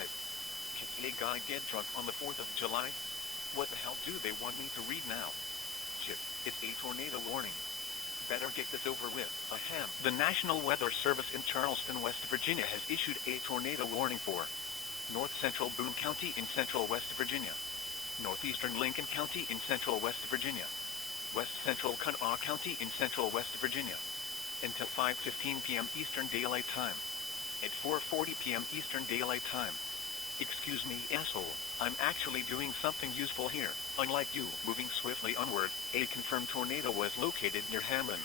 quit. Can a guy get drunk on the 4th of July? What the hell do they want me to read now? Shit, it's a tornado warning. Better get this over with. Ahem. The National Weather Service in Charleston, West Virginia has issued a tornado warning for North Central Boone County in central West Virginia, Northeastern Lincoln County in central West Virginia, West Central Kanawha County in central West Virginia, until 5:15 p.m. Eastern Daylight Time. At 4:40 p.m. Eastern Daylight Time. Excuse me, asshole, I'm actually doing something useful here. Unlike you, moving swiftly onward, a confirmed tornado was located near Hamlin,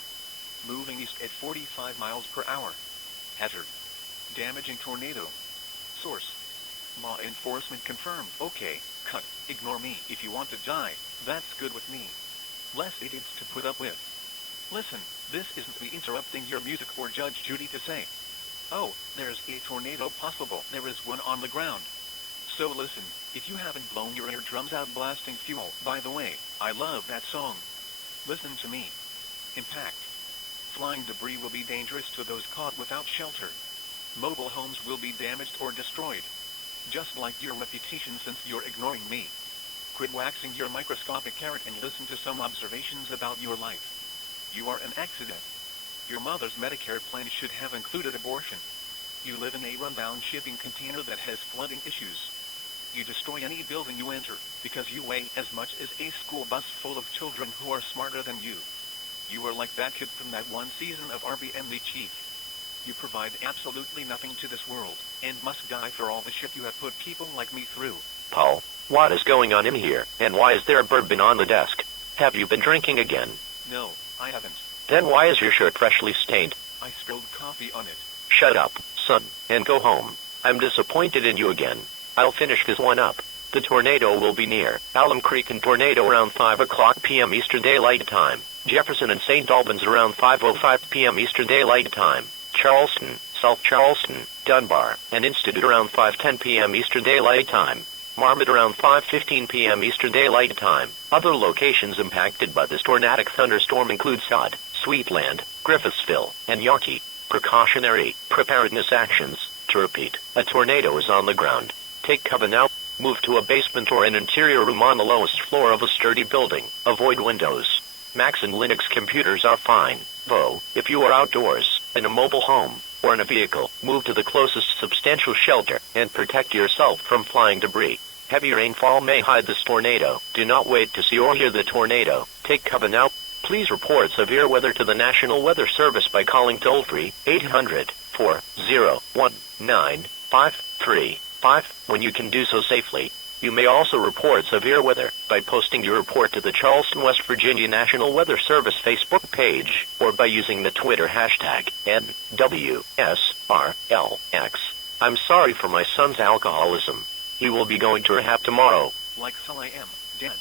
moving east at 45 miles per hour. Hazard. Damaging tornado. Source. Law enforcement confirmed. Okay, cut. Ignore me if you want to die. That's good with me. Less idiots to put up with. Listen, this isn't me interrupting your music or Judge Judy to say, oh, there's a tornado possible. There is one on the ground. So listen, if you haven't blown your eardrums out blasting fuel. By the way, I love that song. Listen to me. Impact. Flying debris will be dangerous to those caught without shelter. Mobile homes will be damaged or destroyed. Just like your reputation, since you're ignoring me. Quit waxing your microscopic carrot and listen to some observations about your life. You are an accident. Your mother's Medicare plan should have included abortion. You live in a rundown shipping container that has flooding issues. You destroy any building you enter, because you weigh as much as a school bus full of children who are smarter than you. You are like that kid from that one season of RB and the Chief. You provide absolutely nothing to this world, and must die for all the shit you have put people like me through. Paul, what is going on in here, and why is there bourbon on the desk? Have you been drinking again? No, I haven't. Then why is your shirt freshly stained? I spilled coffee on it. Shut up, son, and go home. I'm disappointed in you again. I'll finish this one up. The tornado will be near Alum Creek and Tornado around 5 o'clock p.m. Eastern Daylight Time. Jefferson and St. Albans around 5:05 p.m. Eastern Daylight Time. Charleston, South Charleston, Dunbar, and Institute around 5:10 p.m. Eastern Daylight Time. Marmot around 5:15 p.m. Eastern Daylight Time. Other locations impacted by this tornadic thunderstorm include Sod, Sweetland, Griffithsville, and Yawkey. Precautionary preparedness actions. To repeat, a tornado is on the ground. Take cover now. Move to a basement or an interior room on the lowest floor of a sturdy building. Avoid windows. Macs and Linux computers are fine, though, if you are outdoors, in a mobile home, or in a vehicle, move to the closest substantial shelter, and protect yourself from flying debris. Heavy rainfall may hide this tornado. Do not wait to see or hear the tornado. Take cover now. Please report severe weather to the National Weather Service by calling toll-free 800-401-9535 when you can do so safely. You may also report severe weather by posting your report to the Charleston, West Virginia National Weather Service Facebook page, or by using the Twitter hashtag NWSRLX. I'm sorry for my son's alcoholism. He will be going to rehab tomorrow. Like hell I am, Dad.